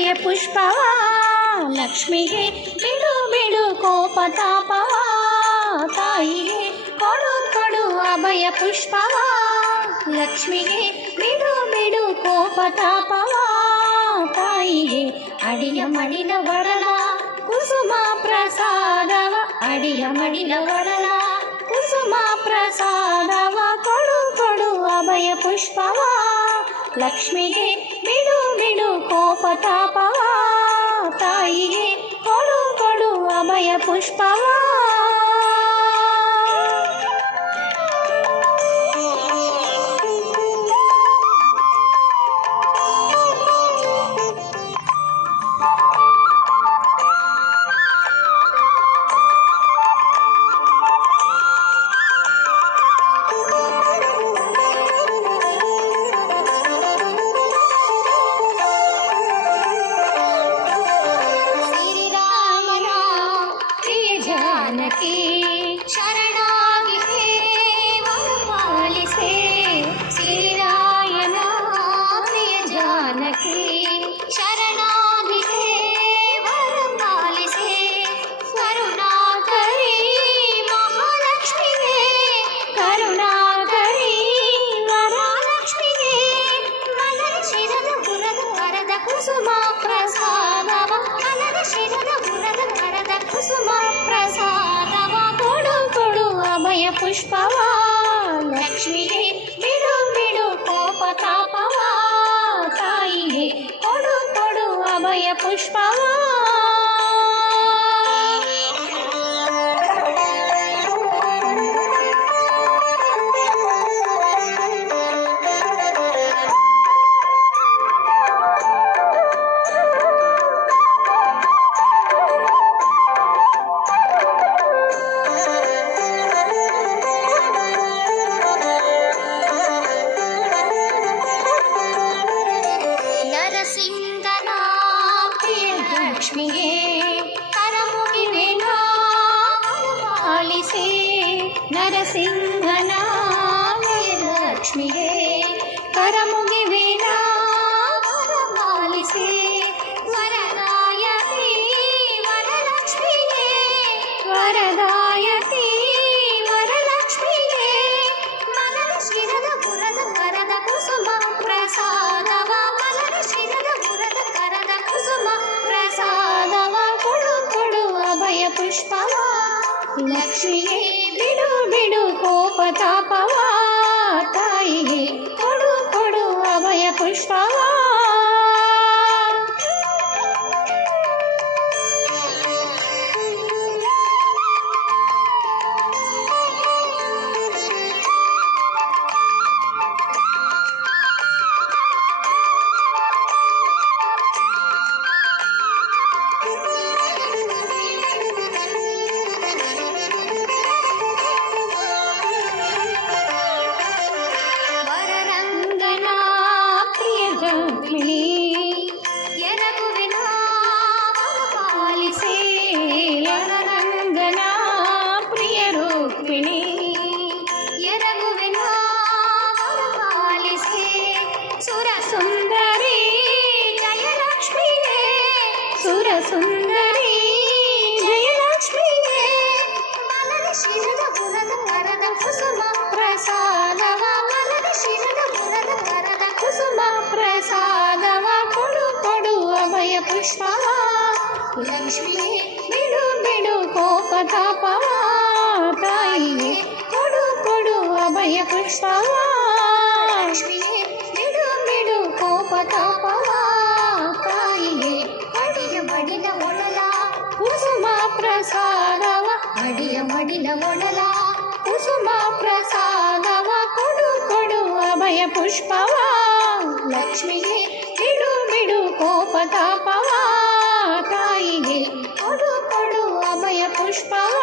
ಅಭಯ ಪುಷ್ಪವ ಲಕ್ಷ್ಮಿಗೆ ಬಿಡು ಬಿಡು ಕೋಪತಾಪವ ತಾಯಿಗೆ ಕೊಡು ಕೊಡು ಅಭಯ ಪುಷ್ಪವ ಲಕ್ಷ್ಮಿಗೆ ಬಿಡು ಬಿಡು ಕೋಪತಾಪವ ತಾಯಿಗೆ ಅಡಿಯ ಮಡಿಲ ಒಡಲ ಕುಸುಮ ಪ್ರಸಾದವ ಅಡಿಯ ಮಡಿಲ ಒಡಲ ಕುಸುಮ ಪ್ರಸಾದವ ಕೊಡು ಕೊಡು ಅಭಯ ಪುಷ್ಪವ ಲಕ್ಷ್ಮಿಗೆ ಬಿಡು ಬಿಡು ಕೋಪತಾಪವ ತಾಯಿಗೆ ಕೊಡು ಕೊಡು ಅಭಯ ಪುಷ್ಪವ ಶರಣಾಗಿಸೆ ವರಪಾಲಿಸೆ ಶ್ರೀರಾಯನ ಪ್ರಿಯ ಜಾನಕಿ ಶರಣಾಗಿಸೆ ವರಪಾಲಿಸೆ ಕರುಣಾಕರಿ ಮಹಾಲಕ್ಷ್ಮಿಗೆ ಕರುಣಾಕರಿ ವರಲಕ್ಷ್ಮಿಗೆ ಮಲರ ಶಿರದ ಬುರದ ವರದ ಕುಸುಮ ಪ್ರಸಾದವ ಮಲರ ಶಿರದ ಬುರದ ವರದ ಕುಸುಮ ಪ್ರಸಾದವ ಅಭಯ ಪುಷ್ಪವ ಲಕ್ಷ್ಮಿಗೆ ಬಿಡು ಬಿಡು ಕೋಪತಾಪವ ತಾಯಿಗೆ ಕೊಡು ಕೊಡು ಅಭಯ ಪುಷ್ಪವ ನರಸಿಂಹನ ಪ್ರಿಯ ಲಕ್ಷ್ಮಿಗೆ ಕರಮುಗಿವೆನ ಪಾಲಿಸೆ ನರಸಿಂಹನ ಪ್ರಿಯ ಲಕ್ಷ್ಮಿಗೆ ಕರಮುಗಿವೆನ ಪಾಲಿಸೆ ವರದಾಯಕಿ ವರಲಕ್ಷ್ಮಿಗೆ ವರದಾಯಕಿ ವರಲಕ್ಷ್ಮಿಗೆ ಮನದ ಶಿರದ ಬುರದ ವರದ ಕುಸುಮ ಪ್ರಸಾದವ ಪ್ರಸಾದವ ಕೊಡು ಕೊಡು ಅಭಯ ಪುಷ್ಪವ ಲಕ್ಷ್ಮಿಗೆ ಬಿಡು ಬಿಡು ಕೋಪತಾಪವ ತಾಯಿಗೆ ಕೊಡು ಕೊಡು ಅಭಯ ಪುಷ್ಪವ ಎರಗುವಿನ ಪಾಲಿಸೆ ರಣರಂಗನ ಪ್ರಿಯ ರೂಪಿಣಿ ಎರಗುವಿನ ಪಾಲಿಸೆ ಸುರ ಸುಂದರಿ ಜಯಲಕ್ಷ್ಮಿಗೆ ಸುರ ಸುಂದರಿ ಜಯಲಕ್ಷ್ಮಿಗೆ ಮಲರ ಶಿರದ ಬುರದ ವರದ ಕುಸುಮ ಪ್ರಸಾದವ ಮಲರ ಶಿರದ ಬುರದ ವರದ ಕುಸುಮ ಪ್ರಸಾದವ ಕೊಡು ಕೊಡು ಅಭಯ ಪುಷ್ಪವ ಲಕ್ಷ್ಮಿಗೆ ಬಿಡು ಬಿಡು ಕೋಪತಾಪವ ತಾಯಿಗೆ ಕೊಡು ಕೊಡು ಅಭಯ ಪುಷ್ಪವ ಲಕ್ಷ್ಮಿಗೆ ಬಿಡು ಬಿಡು ಕೋಪತಾಪವ ತಾಯಿಗೆ ಅಡಿಯ ಮಡಿಲ ಒಡಲ ಕುಸುಮ ಪ್ರಸಾದವ ಅಡಿಯ ಮಡಿಲ ಒಡಲ ಕುಸುಮ ಪ್ರಸಾದವ ಕೊಡು ಕೊಡು ಅಭಯ ಪುಷ್ಪವ ಲಕ್ಷ್ಮಿಗೆ ಬಿಡು ಬಿಡು ಕೋಪತಾಪವ ತಾಯಿಗೆ ಕೊಡು ಕೊಡು ಅಭಯ ಪುಷ್ಪವ